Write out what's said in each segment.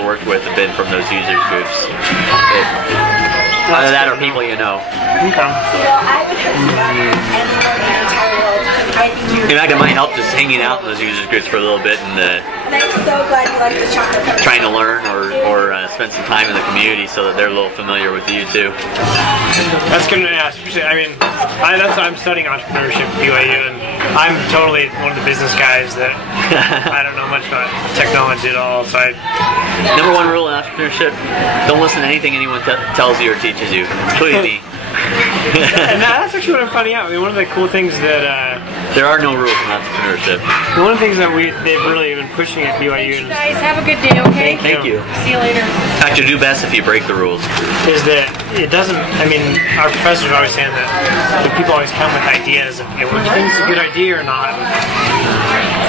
ever worked with have been from those users groups. Either that or people you know. Okay. In fact, it might help just hanging out in those users groups for a little bit and I'm so glad you like the chocolate. trying to learn or spend some time in the community so that they're a little familiar with you too. That's good to ask. I mean, that's why I'm studying entrepreneurship at BYU, and I'm totally one of the business guys that I don't know much about technology at all. So Number one rule in entrepreneurship: don't listen to anything anyone tells you or teaches you, including me. and that's actually what I'm finding out. I mean, one of the cool things that there are no rules in entrepreneurship. one of the things that they've really been pushing at BYU. Guys, have a good day, okay? Thank you. See you later. In fact, you do best if you break the rules. Is that it doesn't, I mean, our professors are always saying that people always come with ideas of, you know, do you think it's a good idea or not?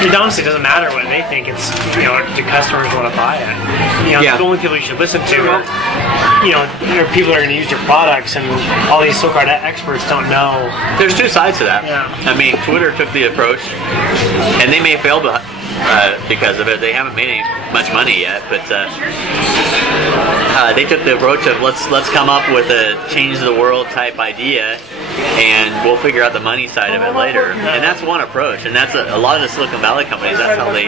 It honestly doesn't matter what they think, it's, you know, do customers want to buy it? You know, the only people you should listen to are, you know, people that are going to use your products, and all these so-called experts don't know. There's two sides to that. Yeah. I mean, Twitter took the approach, and they may fail because of it. They haven't made much money yet, but they took the approach of let's come up with a change the world type idea, and we'll figure out the money side of it later. And that's one approach, and that's a lot of the Silicon Valley companies. That's how they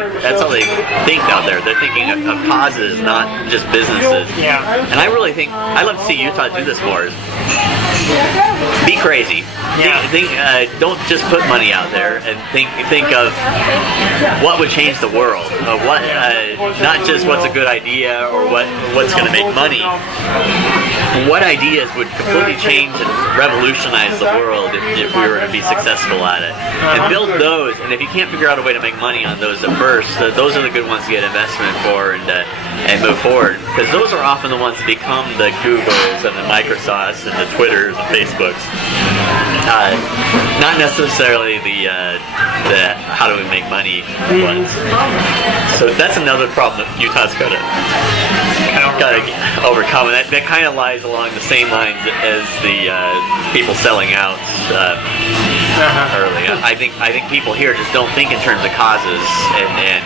think out there. They're thinking of causes, not just businesses. Yeah. And I really think I'd love to see Utah do this more. Be crazy. Yeah. Don't just put money out there and think of what would change the world. Not just what's a good idea or what's going to make money. What ideas would completely change and revolutionize the world if we were to be successful at it? And build those. And if you can't figure out a way to make money on those at first, those are the good ones to get investment for and move forward. Because those are often the ones that become the Googles and the Microsofts and the Twitters and Facebooks. Not necessarily the how do we make money ones. So that's another problem that Utah's got to overcome, and that kind of lies along the same lines as the people selling out early. I think people here just don't think in terms of causes and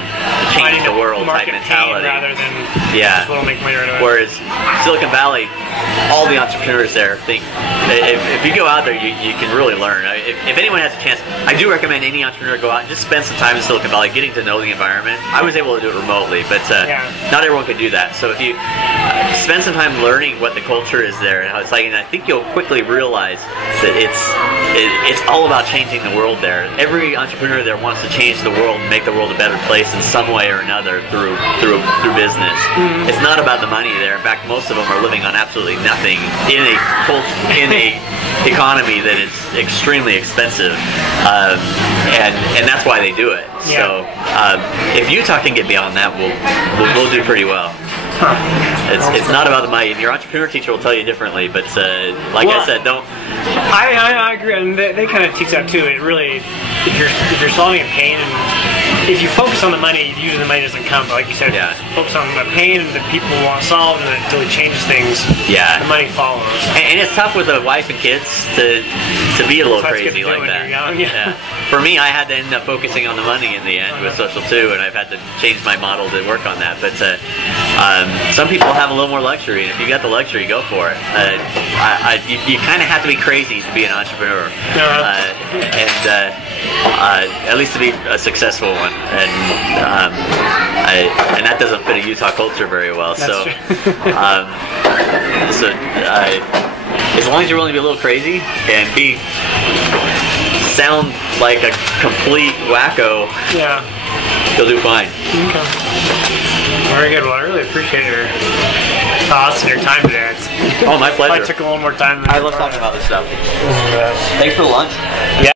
changing the world type mentality. Rather than yeah. make money right away. Whereas Silicon Valley, all the entrepreneurs there think if you go out there, you can really learn. If anyone has a chance, I do recommend any entrepreneur go out and just spend some time in Silicon Valley, getting to know the environment. I was able to do it remotely, but not everyone can do that. So if you spend some time learning what the culture is there and how it's like, and I think you'll quickly realize that it's all about changing the world there. Every entrepreneur there wants to change the world, make the world a better place in some way or another through business. It's not about the money there. In fact, most of them are living on absolutely nothing in a economy that is extremely expensive, and that's why they do it. So if Utah can get beyond that, we'll do pretty well. It's not about the money. Your entrepreneur teacher will tell you differently, but I said, don't. I agree, and they kind of teach that too. It really, if you're solving a pain, and if you focus on the money, usually the money doesn't come. But like you said, focus on the pain and the people want solved, and until it changes things, the money follows. And it's tough with a wife and kids to be a little crazy like that. For me, I had to end up focusing on the money in the end with Social 2, and I've had to change my model to work on that. But some people have a little more luxury, and if you got the luxury, go for it. You kind of have to be crazy to be an entrepreneur, at least to be a successful one. And that doesn't fit a Utah culture very well. As long as you're willing to be a little crazy and sound like a complete wacko, you'll do fine. Okay. Very good. Well, I really appreciate your thoughts and your time today. Oh, my pleasure. I took a little more time than I love talking about this stuff. Thanks for the lunch. Yeah.